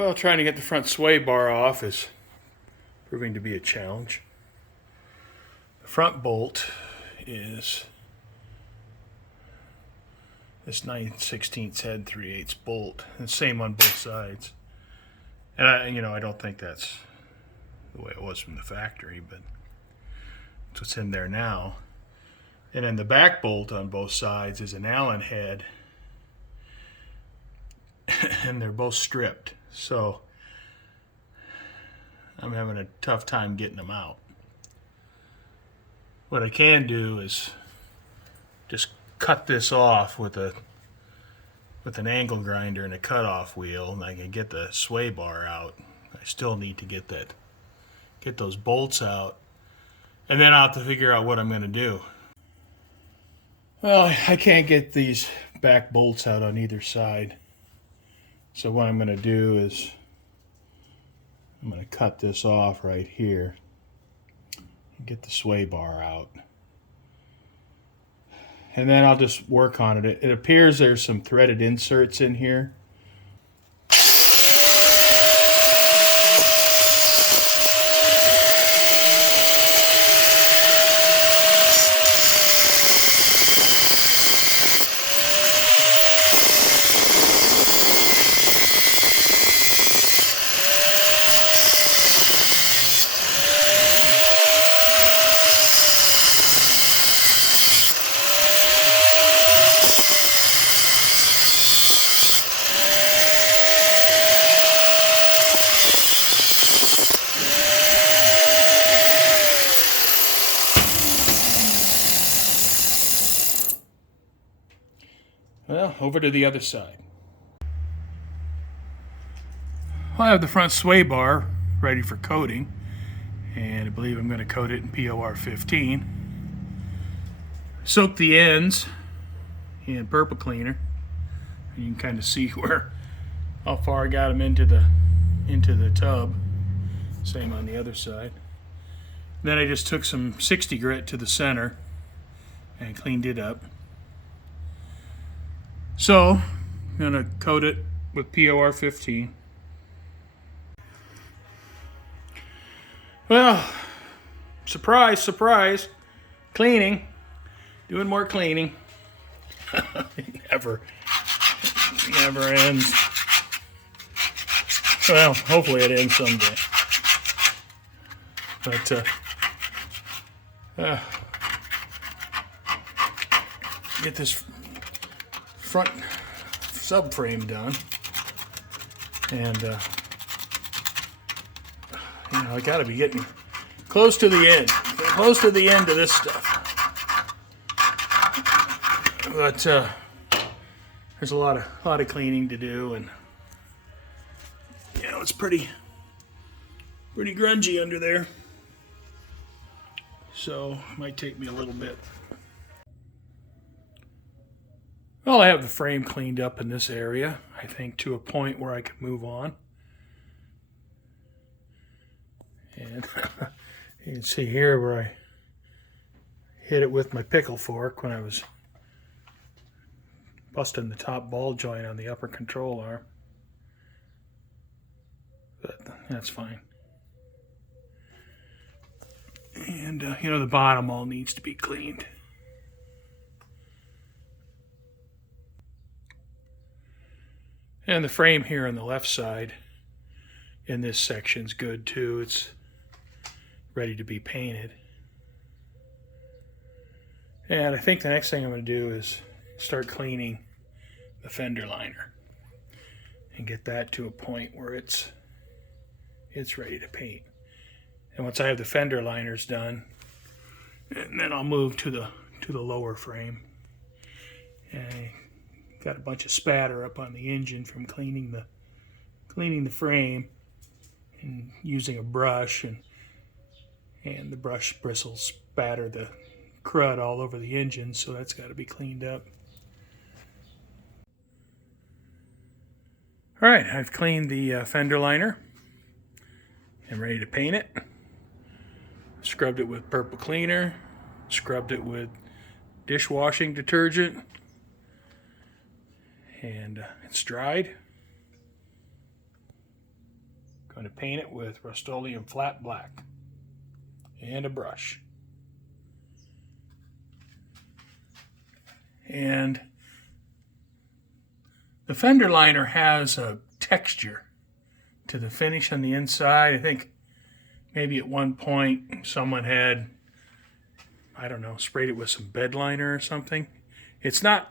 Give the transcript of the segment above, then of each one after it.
Well, trying to get the front sway bar off is proving to be a challenge. The front bolt is this 9/16 head 3/8 bolt, and same on both sides. And I don't think that's the way it was from the factory, but it's what's in there now. And then the back bolt on both sides is an Allen head, and they're both stripped. So I'm having a tough time getting them out. What I can do is just cut this off with an angle grinder and a cutoff wheel, and I can get the sway bar out. I still need to get those bolts out, and then I'll have to figure out what I'm going to do. Well, I can't get these back bolts out on either side, so what I'm going to do is I'm going to cut this off right here and get the sway bar out. And then I'll just work on it. It appears there's some threaded inserts in here. Well, over to the other side. Well, I have the front sway bar ready for coating, and I believe I'm going to coat it in POR 15. Soak the ends in purple cleaner, and you can kind of see how far I got them into the tub. Same on the other side. Then I just took some 60 grit to the center and cleaned it up. So, I'm going to coat it with POR 15. Well, surprise, surprise, cleaning, doing more cleaning. It never ends. Well, hopefully it ends someday. But, get this front subframe done, and I gotta be getting close to the end of this stuff. But there's a lot of cleaning to do, and it's pretty grungy under there, so it might take me a little bit. Well, I have the frame cleaned up in this area, I think, to a point where I can move on. And you can see here where I hit it with my pickle fork when I was busting the top ball joint on the upper control arm. But that's fine. And, the bottom all needs to be cleaned. And the frame here on the left side in this section's good too. It's ready to be painted. And I think the next thing I'm going to do is start cleaning the fender liner and get that to a point where it's ready to paint. And once I have the fender liners done, and then I'll move to the lower frame. And got a bunch of spatter up on the engine from cleaning the frame and using a brush, and the brush bristles spatter the crud all over the engine, so that's got to be cleaned up. All right, I've cleaned the fender liner and ready to paint it. Scrubbed it with purple cleaner, scrubbed it with dishwashing detergent, and it's dried. I'm going to paint it with Rust-Oleum flat black and a brush. And the fender liner has a texture to the finish on the inside. I think maybe at one point someone had, I don't know, sprayed it with some bed liner or something. It's not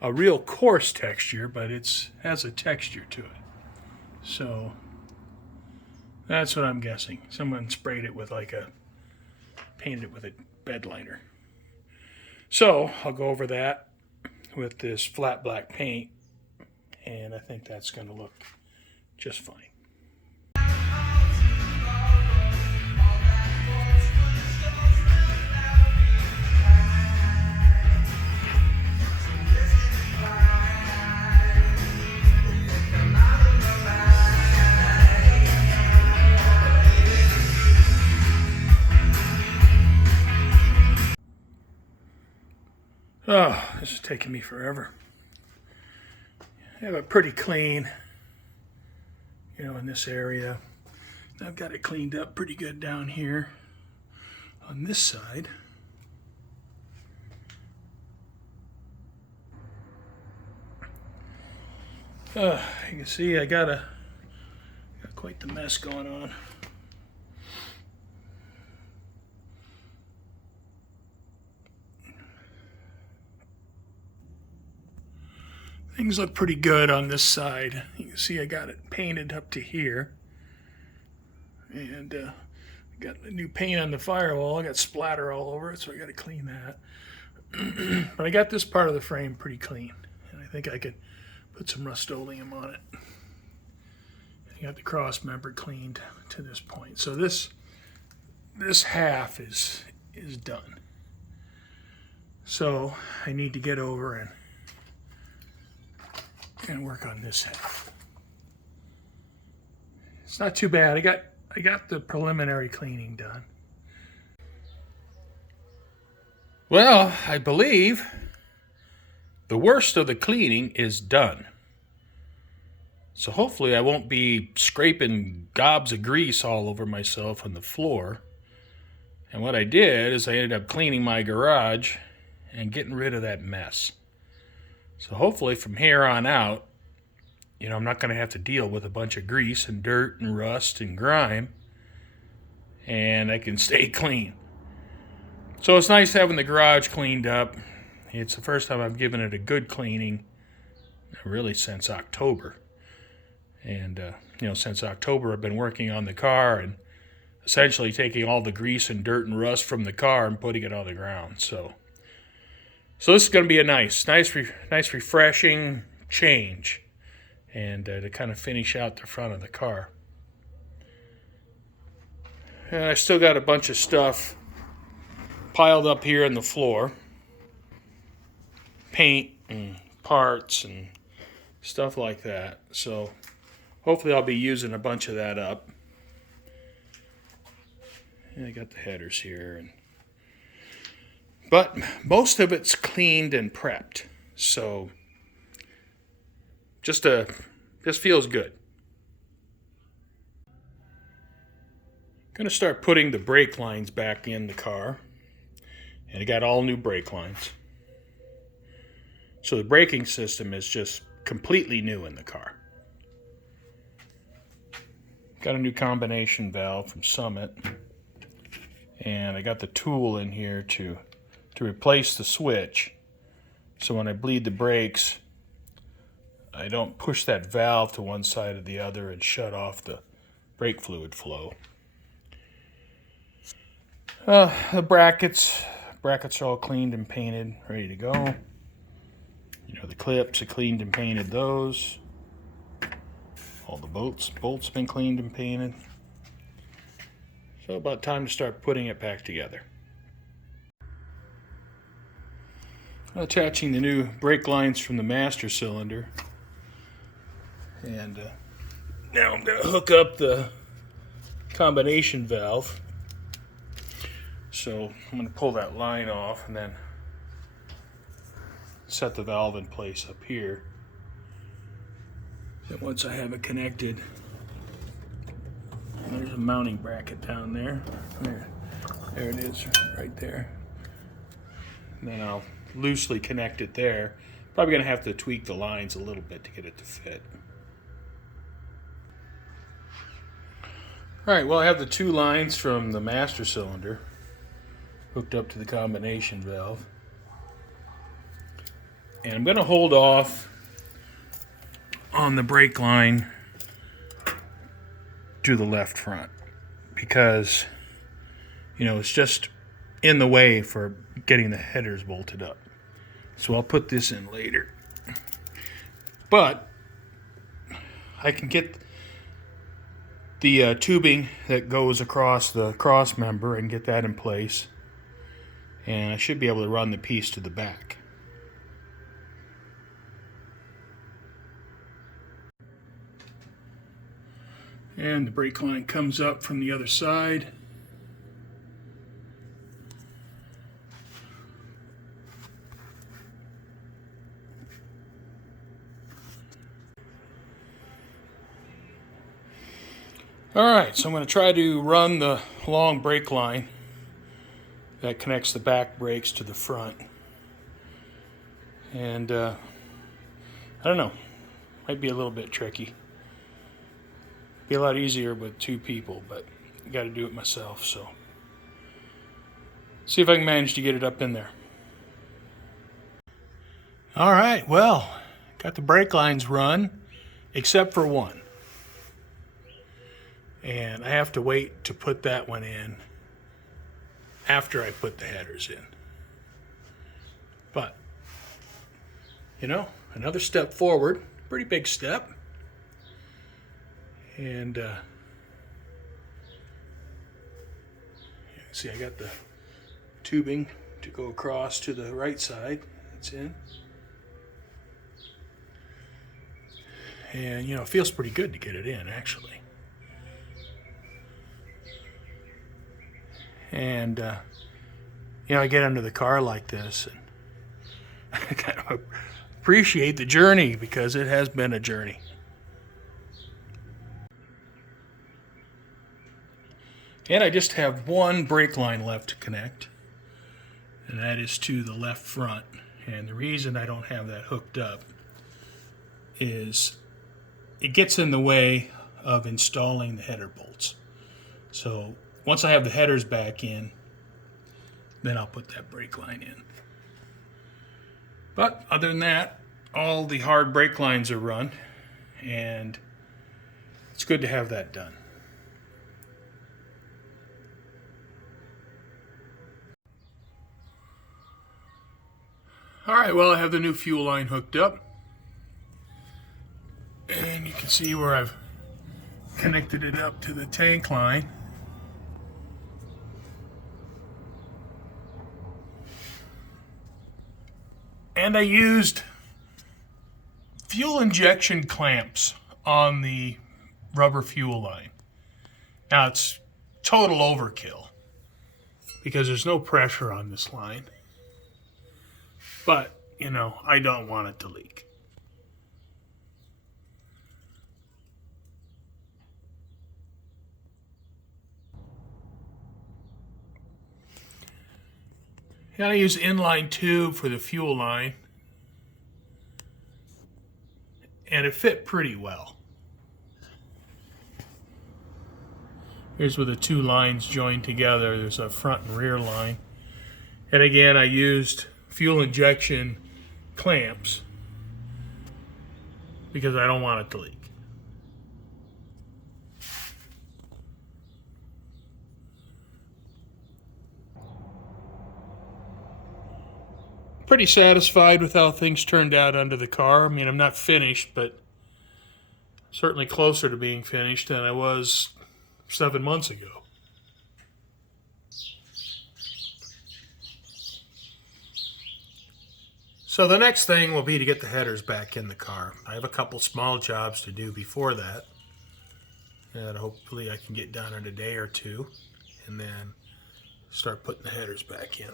a real coarse texture, but it has a texture to it. So that's what I'm guessing. Someone sprayed it with painted it with a bed liner. So I'll go over that with this flat black paint, and I think that's going to look just fine. Oh, this is taking me forever. I have it pretty clean, in this area. I've got it cleaned up pretty good down here on this side. You can see I got quite the mess going on. Things look pretty good on this side. You can see I got it painted up to here. And got the new paint on the firewall. I got splatter all over it, so I got to clean that. But I got this part of the frame pretty clean. And I think I could put some Rust-Oleum on it. I got the cross member cleaned to this point. So this half is done. So I need to get over and work on this half. It's not too bad. I got the preliminary cleaning done. Well, I believe the worst of the cleaning is done. So hopefully I won't be scraping gobs of grease all over myself on the floor. And what I did is I ended up cleaning my garage and getting rid of that mess. So hopefully from here on out, I'm not going to have to deal with a bunch of grease and dirt and rust and grime, and I can stay clean. So it's nice having the garage cleaned up. It's the first time I've given it a good cleaning, really since October. And, since October I've been working on the car and essentially taking all the grease and dirt and rust from the car and putting it on the ground. So this is going to be a nice refreshing change, and to kind of finish out the front of the car. And I still got a bunch of stuff piled up here on the floor, paint and parts and stuff like that. So hopefully I'll be using a bunch of that up. And I got the headers here, but most of it's cleaned and prepped, so just feels good. Going to start putting the brake lines back in the car, and I got all new brake lines. So the braking system is just completely new in the car. Got a new combination valve from Summit, and I got the tool in here to replace the switch, so when I bleed the brakes, I don't push that valve to one side or the other and shut off the brake fluid flow. The brackets are all cleaned and painted, ready to go. The clips, I cleaned and painted those. All the bolts been cleaned and painted. So about time to start putting it back together. Attaching the new brake lines from the master cylinder, and now I'm going to hook up the combination valve. So I'm going to pull that line off and then set the valve in place up here. Then once I have it connected, There's a mounting bracket down there. There it is, right there. And then I'll loosely connect it there. Probably going to have to tweak the lines a little bit to get it to fit. Alright, well I have the two lines from the master cylinder hooked up to the combination valve. And I'm going to hold off on the brake line to the left front because, you know, it's just in the way for getting the headers bolted up. So I'll put this in later. But I can get the tubing that goes across the cross member and get that in place. And I should be able to run the piece to the back. And the brake line comes up from the other side. Alright, so I'm going to try to run the long brake line that connects the back brakes to the front. And I don't know, might be a little bit tricky. Be a lot easier with two people, but I got to do it myself, so see if I can manage to get it up in there. Alright, well, got the brake lines run, except for one. And I have to wait to put that one in after I put the headers in. But, you know, another step forward, pretty big step. And see, I got the tubing to go across to the right side. It's in. And, you know, it feels pretty good to get it in, actually. And, you know, I get under the car like this, and I kind of appreciate the journey because it has been a journey. And I just have one brake line left to connect, and that is to the left front. And the reason I don't have that hooked up is it gets in the way of installing the header bolts. So once I have the headers back in, then I'll put that brake line in. But other than that, all the hard brake lines are run, and it's good to have that done. Alright, well I have the new fuel line hooked up. And you can see where I've connected it up to the tank line. And I used fuel injection clamps on the rubber fuel line. Now it's total overkill because there's no pressure on this line. But, you know, I don't want it to leak. And I use inline tube for the fuel line. And it fit pretty well. Here's where the two lines join together. There's a front and rear line. And again, I used fuel injection clamps because I don't want it to leak. Pretty satisfied with how things turned out under the car. I mean, I'm not finished, but certainly closer to being finished than I was 7 months ago. So the next thing will be to get the headers back in the car. I have a couple small jobs to do before that hopefully I can get done in a day or two, and then start putting the headers back in.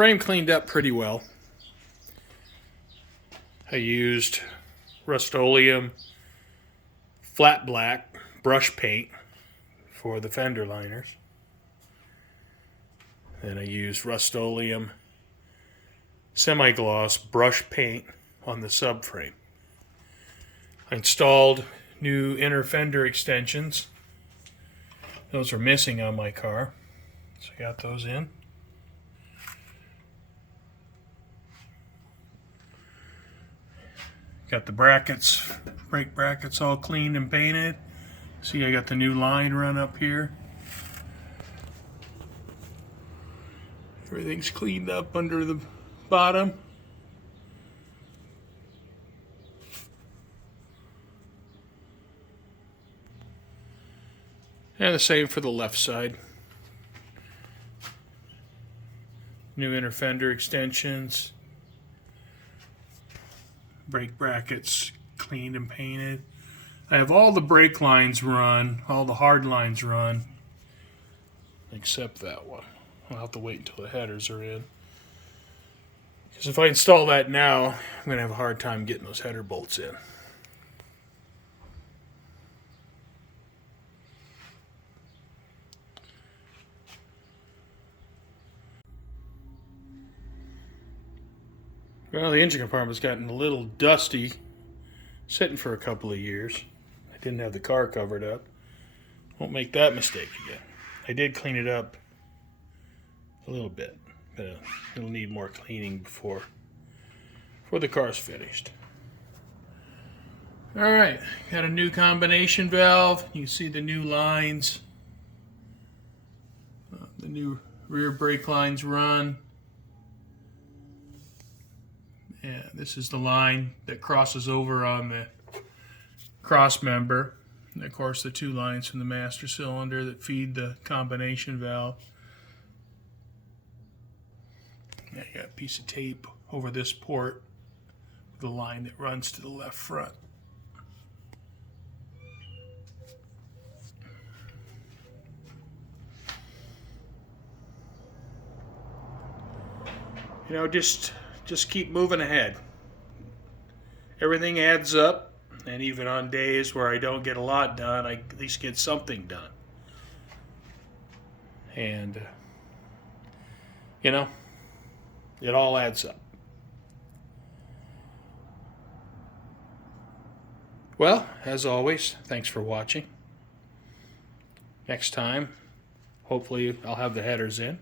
frame cleaned up pretty well. I used Rust-Oleum flat black brush paint for the fender liners. Then I used Rust-Oleum semi-gloss brush paint on the subframe. I installed new inner fender extensions. Those are missing on my car, so I got those in. Got the brackets, brake brackets all cleaned and painted. See, I got the new line run up here. Everything's cleaned up under the bottom. And the same for the left side. New inner fender extensions. Brake brackets cleaned and painted. I have all the brake lines run, all the hard lines run, except that one. I'll have to wait until the headers are in. Because if I install that now, I'm going to have a hard time getting those header bolts in. Well, the engine compartment's gotten a little dusty, sitting for a couple of years. I didn't have the car covered up. Won't make that mistake again. I did clean it up a little bit, but it'll need more cleaning before the car's finished. All right, got a new combination valve. You can see the new lines. The new rear brake lines run. Yeah, this is the line that crosses over on the cross member. And of course, the two lines from the master cylinder that feed the combination valve. Yeah, you got a piece of tape over this port with a line that runs to the left front. You know, just keep moving ahead. Everything adds up, and even on days where I don't get a lot done, I at least get something done. And, you know, it all adds up. Well, as always, thanks for watching. Next time, hopefully I'll have the headers in.